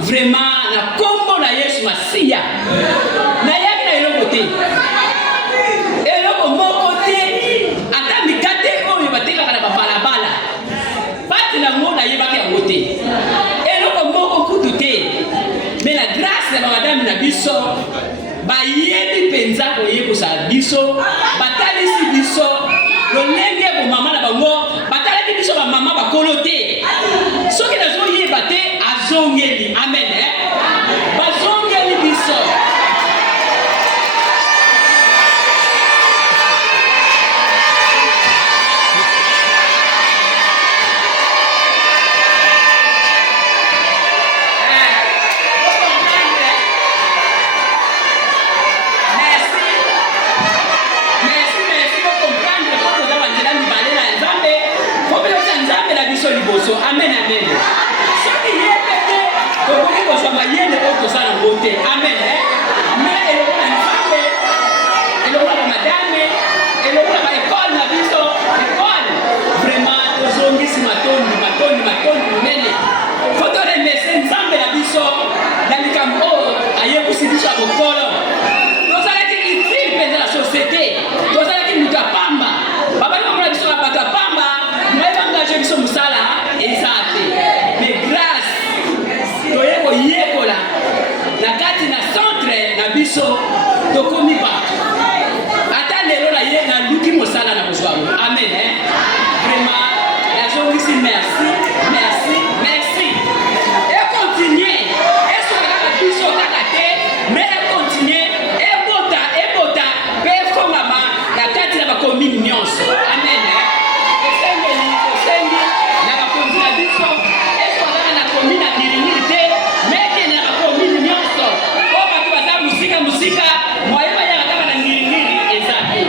vraiment na kombo na Yesu Masiya nayaki na eloko te eloko moko te ata mikate oyo batekaka na babalabala pati nango nayebaki yango te eloko moko kutu te mais la grâce ya bamadame na biso bayebi mpenza koyekosa biso batalisi biso lolenge bomama na bango batalaki biso bamama bakolo te soki nazoyeba te azongeli amen bazongeli biso liboso amen amen soki yebete okoki kozwa mayele oyo tozala ngo te amen mais eloko na nzambe eloko na bamadame eloko na baekole na biso ekole vraiment tozongisi matondi monene fo toremese nzambe na biso na likambo oyo ayebisi biso ya bokolo tozalaki utile mpenza na société tozalaki moto ya pamba babali bango na biso na bato ya pamba ngai bangaje biso mosala eza te mais grâce toye koyekola na kati na centre na biso tokomi bato ata lelo na ye naluki mosala na kozwa ngo amen vraiment nazongisi merci ekontinue esokaka biso kaka te mais ekontinue ebota mpe efongama na kati na bakomini nyonso amen musika mwayeba yaka kaka na ngiringiri eza te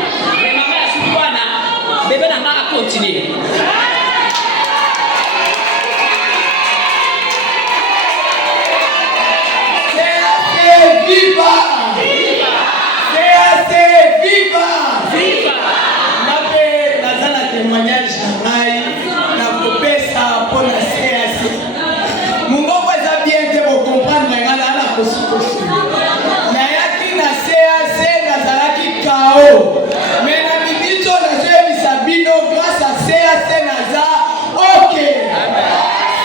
mais mama ya suki wana bebe na nga akontinue viva nape naza na témoignage na ngai na kopesa mpona CAC mongoko eza bien te bocomprendre nga naa na kosukosu mais na minute oyo nazoyebisa bino grâce à CAC naza ok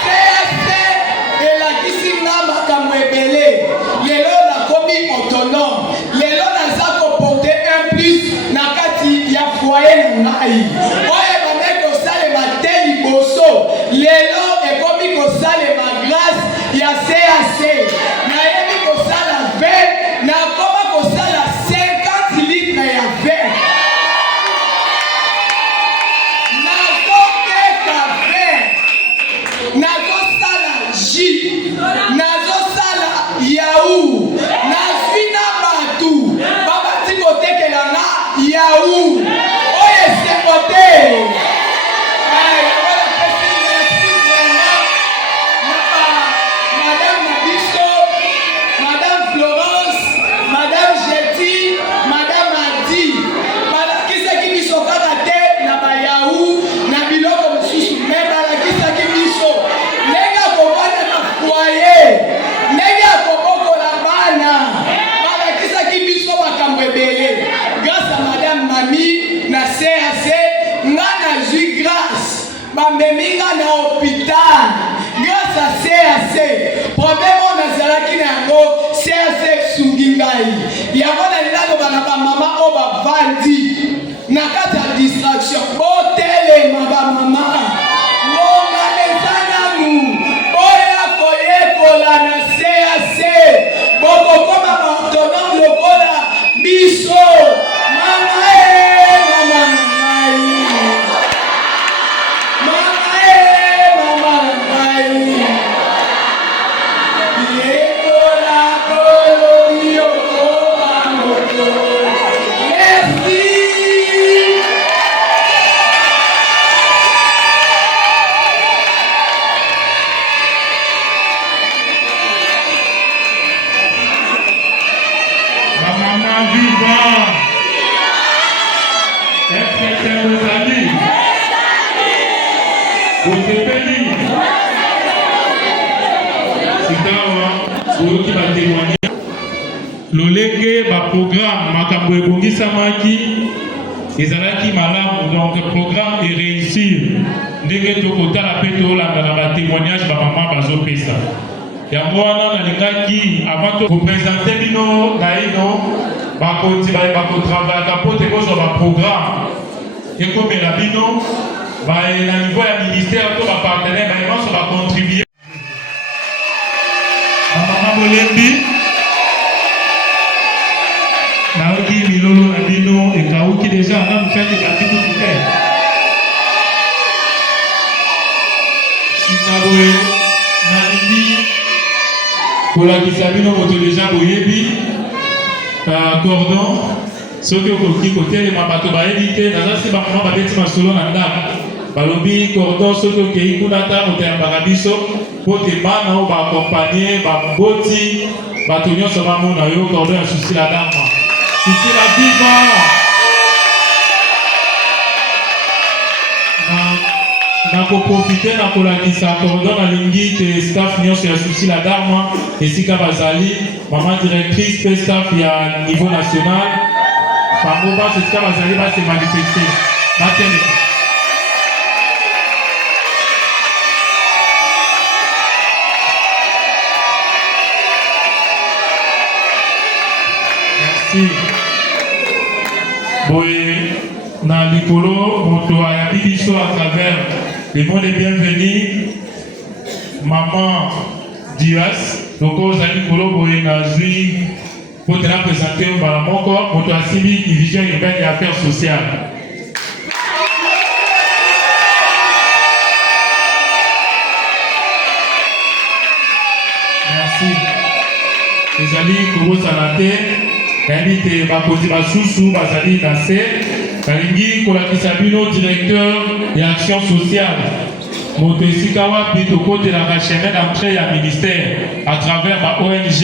CAC elakisi nga makambo ebele lelo nakomi autonome lelo naza koporte un plus na kati ya foyer na ngai oyo ebandaki kosalema te liboso lelo ekomi kosalema grâce ya CAC nayebi kosala 20 nakoma kosala 50 litre ya 20 nazoteka 20 nazosala jus nazosala yau nazwi na batu babati kotekela nga yau oyo esengo te bambeminga na hôpital grâce à CAC problème on azalaki na yango CAC sungi ngai yango nalilaloba na bamama oyo bavandi na kati ya distraction botelema bamama ngongana eza nanu oya koyekola na CAC bokokoma baautonome lokola biso mama mama ngai Bosepeli. Sikawa, Boyoki va témoigner. Lolenge, ba programme, makambo ebongisamaki, ezalaki malamu, donc le programme est réussi. Ndenge tokotala pe tolanda na ba témoignage ba maman bazopesa. Yango wana nalingaki avant de présenter bino na ino bakonzi bakotravaillaka po te kozwa ba programme ekomela bino na niveau ya ministère to bapartenaire bayemanso bacontribue bamama bolembi naoki milolo na bino ekauki deja na mokati ekati kutu te sinaboye nalingi kolakisa bino moto deja boyebi cordon soki okoki kotelema bato bayebi te naza se bamama babeti masolo na ndako balobi cordon soki okei kuna ta moto yambaka biso mpo te bana oyo baakompagne baboti bato nyonso bamona yo cordon ya susi la dama susi la viva nakoprofite na kolakisa cordon nalingi te staff nyonso ya susi la dama esika bazali mama directrice pe staff ya niveau national bango baso esika bazali base manifeste batele merci boye na likolo moto ayabi biso à travers le monde est bienvenu maman Dias donc ozali likolo boye nazwi po tena présenter mbala moko moto asimbi division urbaine et affaires sociales. Merci. ezali kobosana te nayebi te bakonzi basusu bazali na se nalingi kolakisa bino directeur ya action sociale moto esika wapi tokotelaka chemin d'entrée ya ministère à travers ba ONG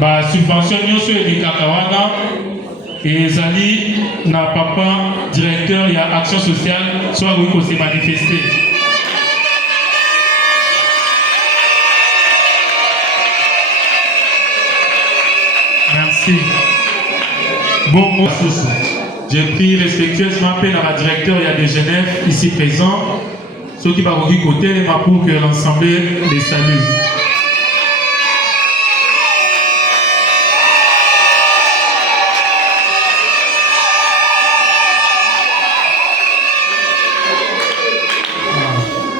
ba subvention nyonso elekaka wana ezali na papa directeur ya action sociale so akoki kose manifester. Merci. Bon, j'ai pris respectueusement peine à la directeur il y a de Genève ici présent, ceux qui vont côté les pour que l'ensemble les salue.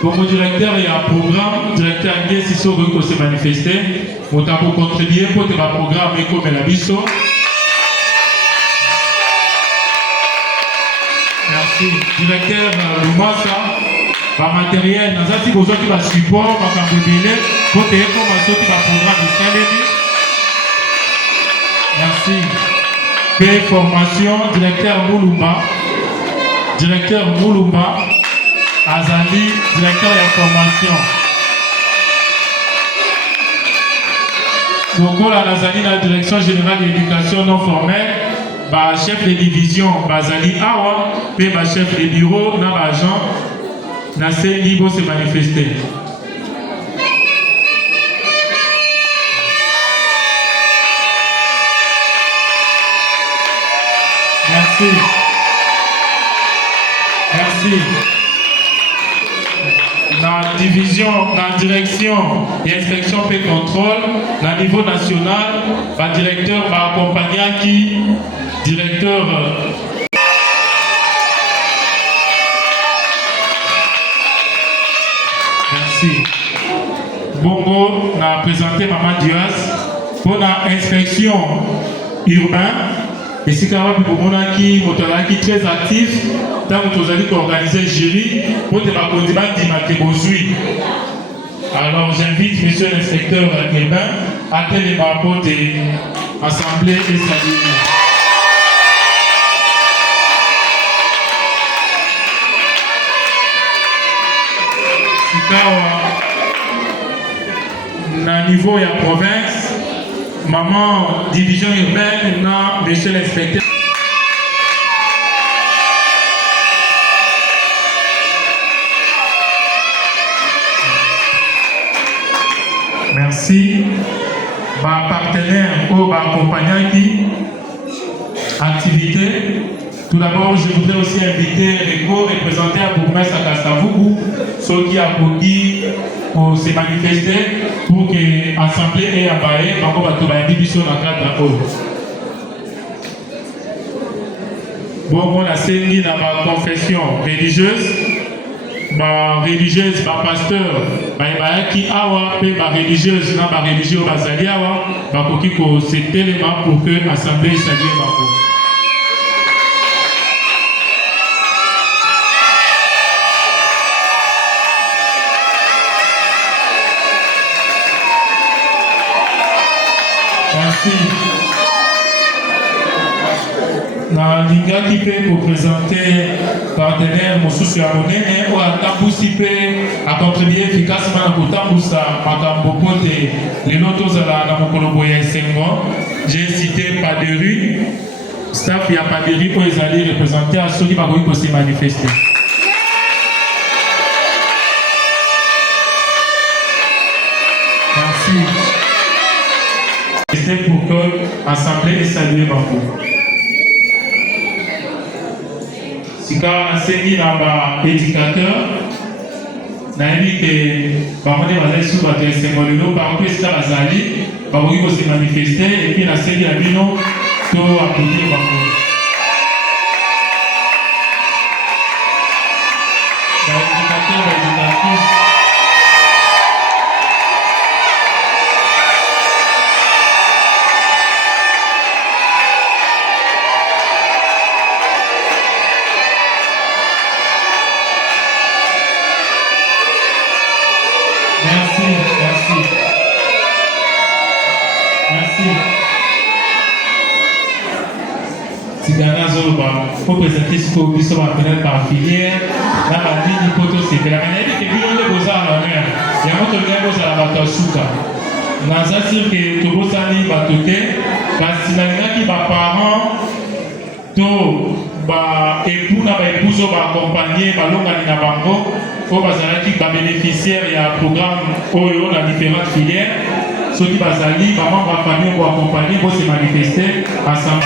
Pour mon directeur, il y a un programme, directeur Angué, si ça veut se manifester, on t'a pour contribuer pour te programme comme la biso. Merci. Directeur Lumasa, par matériel, nous avons besoin de support, par cambriolé, pour te information qui va programme de Saint-Lémy. Merci. P formation, directeur Moulumba. Directeur Moulumba. Azali, directeur d'information. Donc, la Azali, la direction générale de l'éducation non formelle, bah, chef de division, Bazali Awa, puis bah, chef de bureau, na agent, na c'est libre se manifester. Merci. Merci. La division, la direction et inspection et contrôle, à niveau national, le directeur va accompagner qui directeur. Merci. Bongo, on a présenté Maman Dias pour l'inspection urbaine. Et si vous avez qui très actif, tant que vous allez organiser le jury, pour te alors j'invite monsieur l'inspecteur urbain à tenir ma porte et assemblée et saluer. Na niveau de la province, maman division urbaine, non, monsieur l'inspecteur. Merci. Ma partenaire ou ma accompagnant qui activité. Tout d'abord, je voudrais aussi inviter les co-représentants à Bourgmestre à Kassavougou, ceux qui ont pour se manifester pour que l'Assemblée ait abaillé, par contre, on va trouver sur la carte de bon, on a saisi dans ma confession religieuse, ma religieuse, ma pasteur, ma qui awa, ma religieuse, ma religieux, ma zali awa, ma koki ko cet élément pour que l'Assemblée s'agisse ma peau. Merci. Na linga qui peut vous présenter partenaire Mosusu ya monene ou atambusi pe a contribuer efficacement à kotambusa makambo pote lelo tozala na mokolo boye esengo. J'ai cité Paderi, staff ya Paderi po ezali représenter à ceux qui bakoki ko se manifester. Merci. C'est pour que l'Assemblée ait salué Bambo. Si quand on a saisi dans l'éducateur, on a dit que Bambo est basé sur le symbole, par contre, c'est Azali, Bambo qui peut se manifester, et puis on a saisi la bino, tout applaudir Bambo. L'éducateur, l'éducatrice. Il faut présenter ce que vous appelez par filière, là, la ligne photo, c'est la manière que vous avez besoin à l'honneur. Il y a un autre lien besoin à la batasuka. Dans un sens que tout le monde s'en batoté, parce que les parents, tout époux, épouse, accompagné, longue na bango, faut que bénéficiaires il y a un programme OEO dans différentes filières. Ceux qui basali, maman, famille, pour accompagner, pour se manifester ensemble.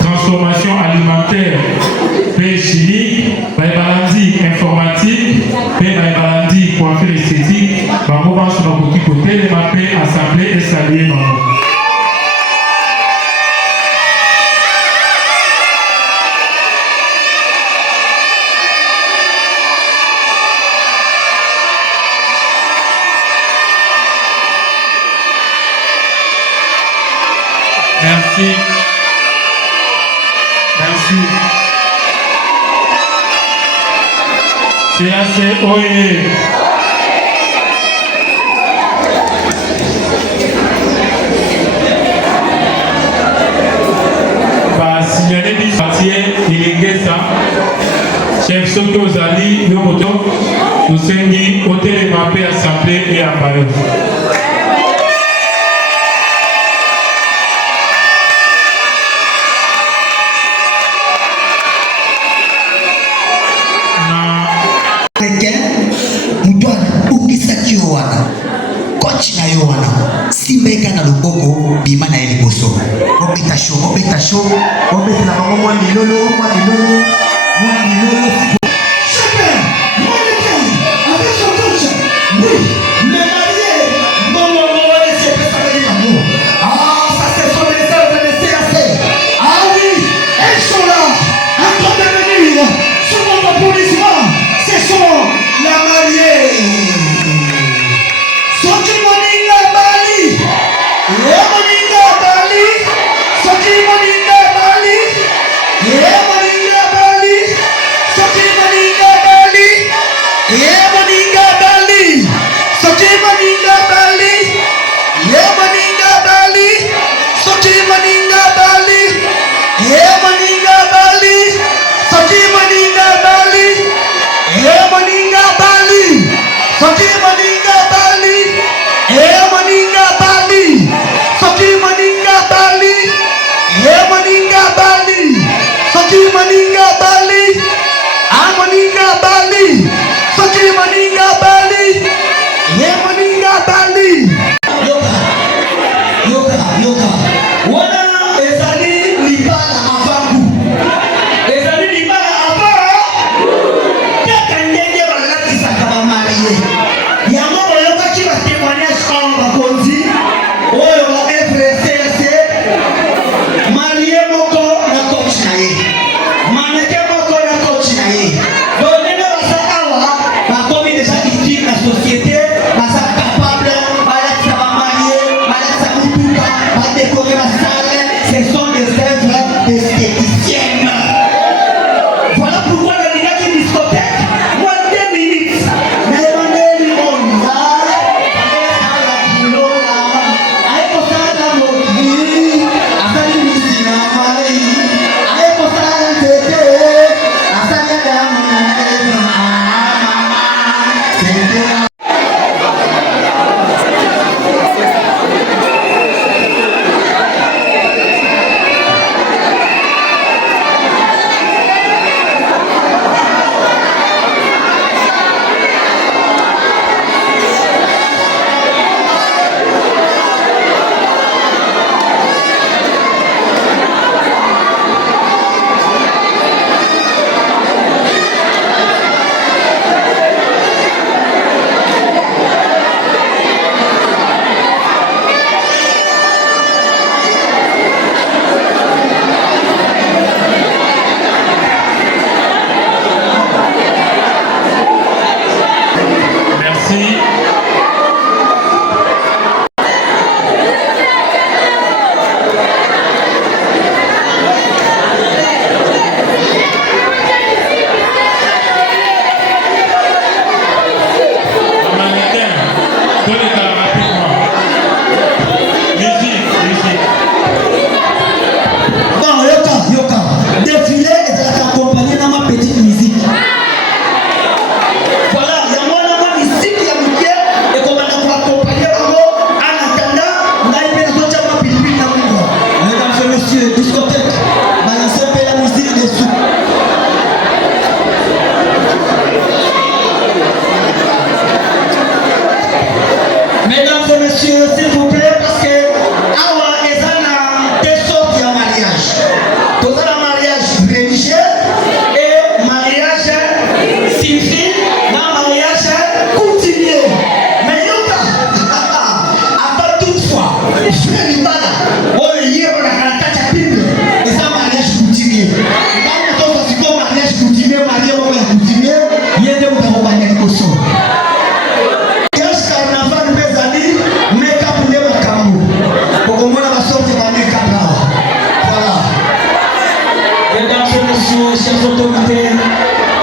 Transformation alimentaire, paix chimique, informatique, coiffure esthétique, on va sur notre petit côté, les mappés, assemblée et saluer. Merci. Merci. C'est assez OE. Signaler du quartier Ilingesa, chef Soto Zali, le moto, nous sommes hôtel mappé assemblée et à Paris. Coach na yo wana simbeka na loboko bima na eliboso obeta show obeta na bango mwa milolo Chacun, moi le avec son coach, oui, le marié Merci.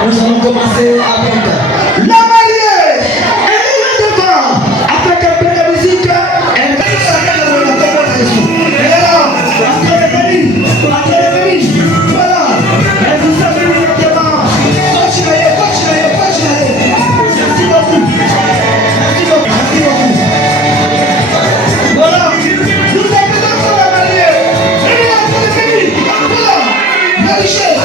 Nous allons commencer avec la mariée. Elle est devant. Avec un peu de musique, elle va s'arrêter dans la conversation. Et alors, après les venus, voilà. Elle vous a venu directement. Continuez. Merci beaucoup. Voilà. Nous avons besoin de la mariée. Elle est en train de venir. Voilà. La richesse.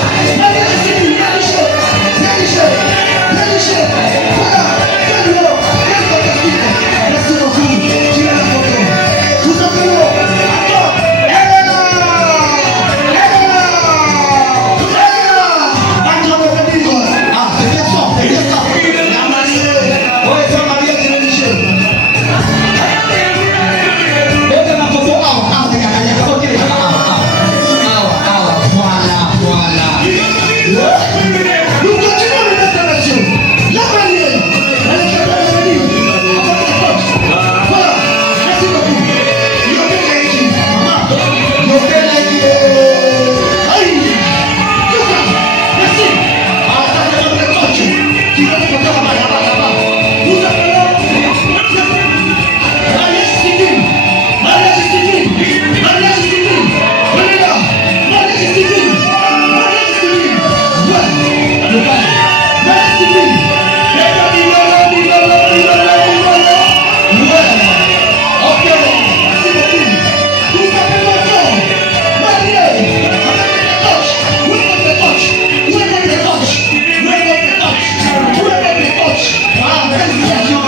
Félicitations.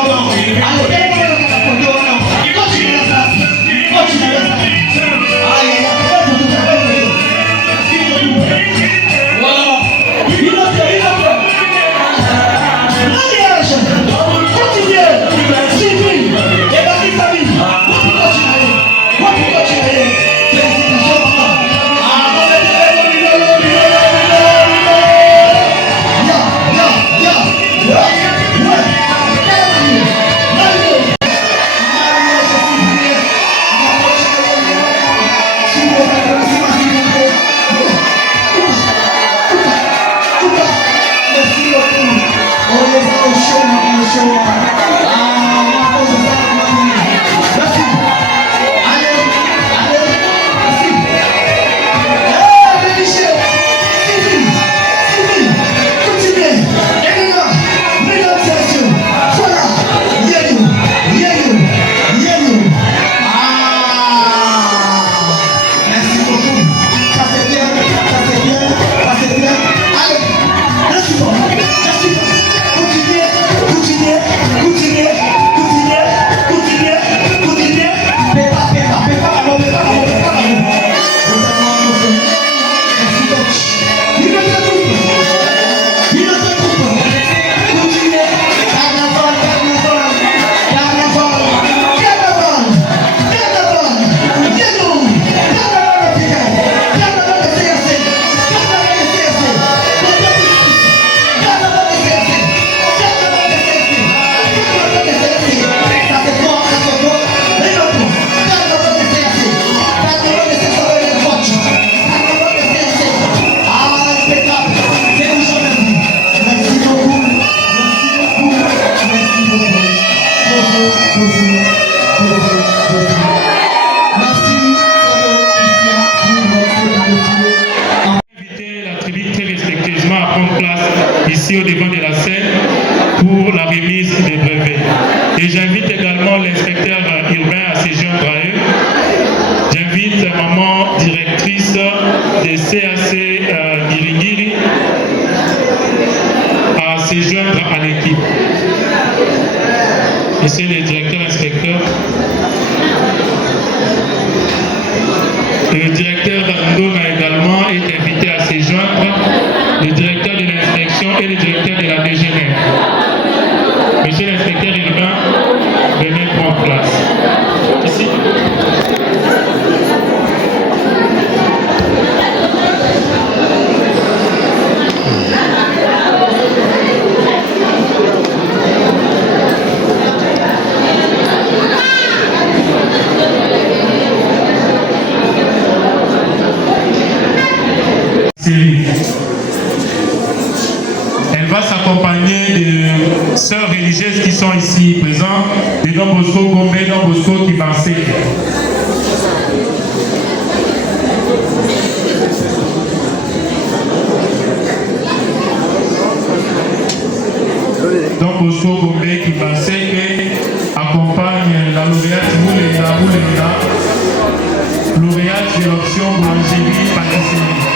La tribu très respectueusement à prendre place ici au devant de la scène pour la remise des brevets. Et j'invite également l'inspecteur urbain à se joindre à eux. J'invite la maman directrice des CAC Giringiri à se joindre à l'équipe. Monsieur le directeur inspecteur. Le directeur d'Andona également est invité à se joindre, le directeur de l'inspection et le directeur de la DGN. Monsieur l'inspecteur urbain, venez prendre place. Ici. Elle va s'accompagner de sœurs religieuses qui sont ici présentes, de Don Bosco Gombe, Don Bosco Kibansé. Don Bosco Gombe Kibansé accompagne la lauréate Moulena, lauréate de l'option boulangerie pâtisserie.